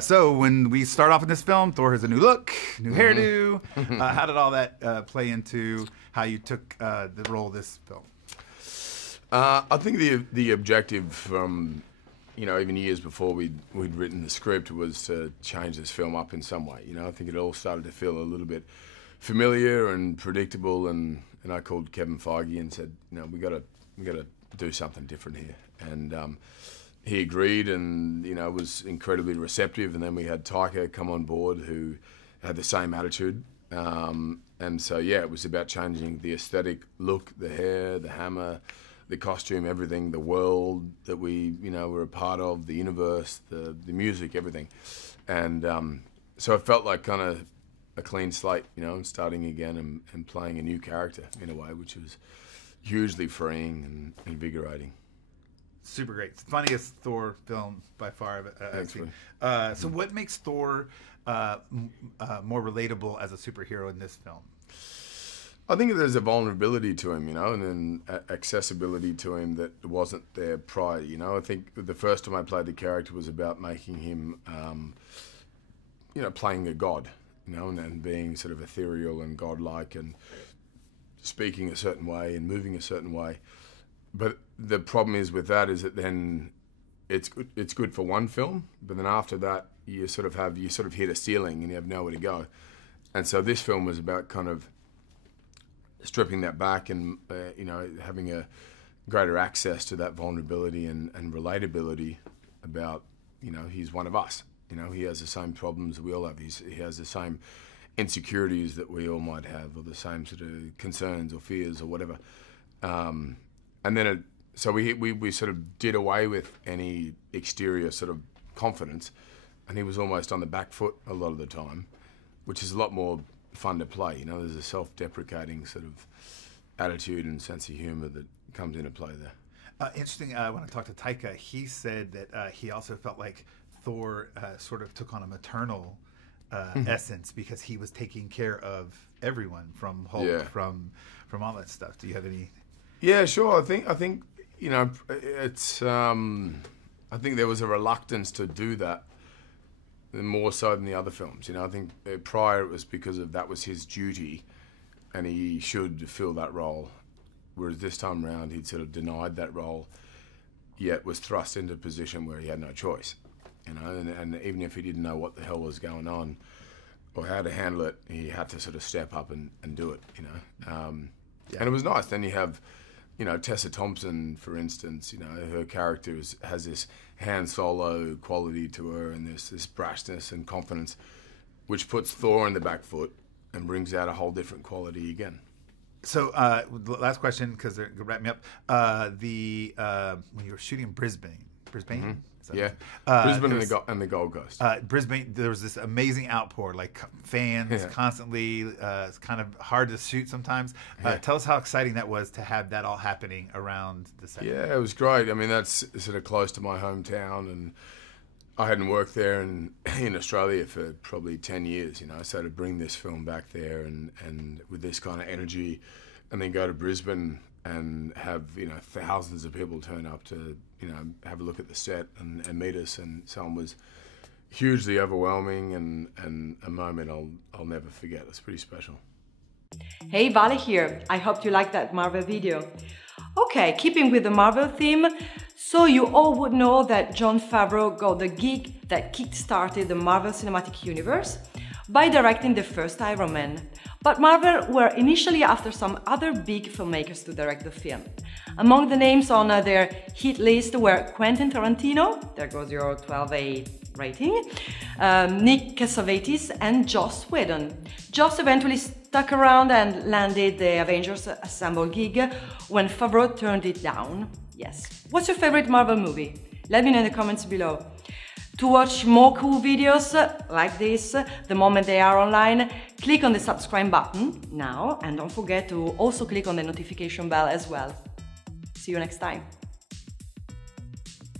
So when we start off in this film, Thor has a new look, new hairdo. How did all that play into how you took the role of this film? I think the objective from, even years before we'd written the script was to change this film up in some way. I think it all started to feel a little bit familiar and predictable, and I called Kevin Feige and said, we got to do something different here. And he agreed, and was incredibly receptive. And then we had Taika come on board, who had the same attitude. And so yeah, it was about changing the aesthetic look, the hair, the hammer, the costume, everything, the world that we were a part of, the universe, the music, everything. And so it felt like kind of a clean slate, and starting again and playing a new character in a way, which was hugely freeing and invigorating. Super great. It's the funniest Thor film by far. Thanks, so what makes Thor more relatable as a superhero in this film? I think there's a vulnerability to him, and then accessibility to him that wasn't there prior. I think the first time I played the character was about making him, playing a god, and being sort of ethereal and godlike and speaking a certain way and moving a certain way. But the problem is with that is that then it's good for one film, but then after that you sort of hit a ceiling and you have nowhere to go. And so this film was about kind of stripping that back and having a greater access to that vulnerability and relatability about he's one of us. He has the same problems that we all have. He has the same insecurities that we all might have, or the same sort of concerns or fears or whatever. And then so we sort of did away with any exterior sort of confidence, and he was almost on the back foot a lot of the time, which is a lot more fun to play. There's a self-deprecating sort of attitude and sense of humor that comes into play there. Interesting, when I talked to Taika, he said that he also felt like Thor sort of took on a maternal essence, because he was taking care of everyone, from Hulk, from all that stuff. Do you have any? Yeah, sure. I think it's. I think there was a reluctance to do that, more so than the other films. I think prior it was because that was his duty, and he should fill that role. Whereas this time around, he'd sort of denied that role, yet was thrust into a position where he had no choice. And even if he didn't know what the hell was going on or how to handle it, he had to sort of step up and do it. And it was nice. Then you have, Tessa Thompson, for instance. Her character has this Han Solo quality to her, and this brashness and confidence, which puts Thor in the back foot and brings out a whole different quality again. So, last question, because they're gonna wrap me up. When you were shooting in Brisbane. Yeah, Brisbane and the Gold Coast. Brisbane, there was this amazing outpour, like fans constantly. It's kind of hard to shoot sometimes. Tell us how exciting that was to have that all happening around the set. Yeah, it was great. I mean, that's sort of close to my hometown, and I hadn't worked there in Australia for probably 10 years. So to bring this film back there and with this kind of energy, and then go to Brisbane and have thousands of people turn up to have a look at the set and meet us, and so on, was hugely overwhelming and a moment I'll never forget. It's pretty special. Hey, Vale here. I hope you liked that Marvel video. Okay, keeping with the Marvel theme, so you all would know that Jon Favreau got the gig that kick-started the Marvel Cinematic Universe by directing the first Iron Man. But Marvel were initially after some other big filmmakers to direct the film. Among the names on their hit list were Quentin Tarantino, there goes your 12A rating, Nick Cassavetes and Joss Whedon. Joss eventually stuck around and landed the Avengers Assemble gig when Favreau turned it down. Yes. What's your favorite Marvel movie? Let me know in the comments below. To watch more cool videos like this the moment they are online, click on the subscribe button now, and don't forget to also click on the notification bell as well. See you next time.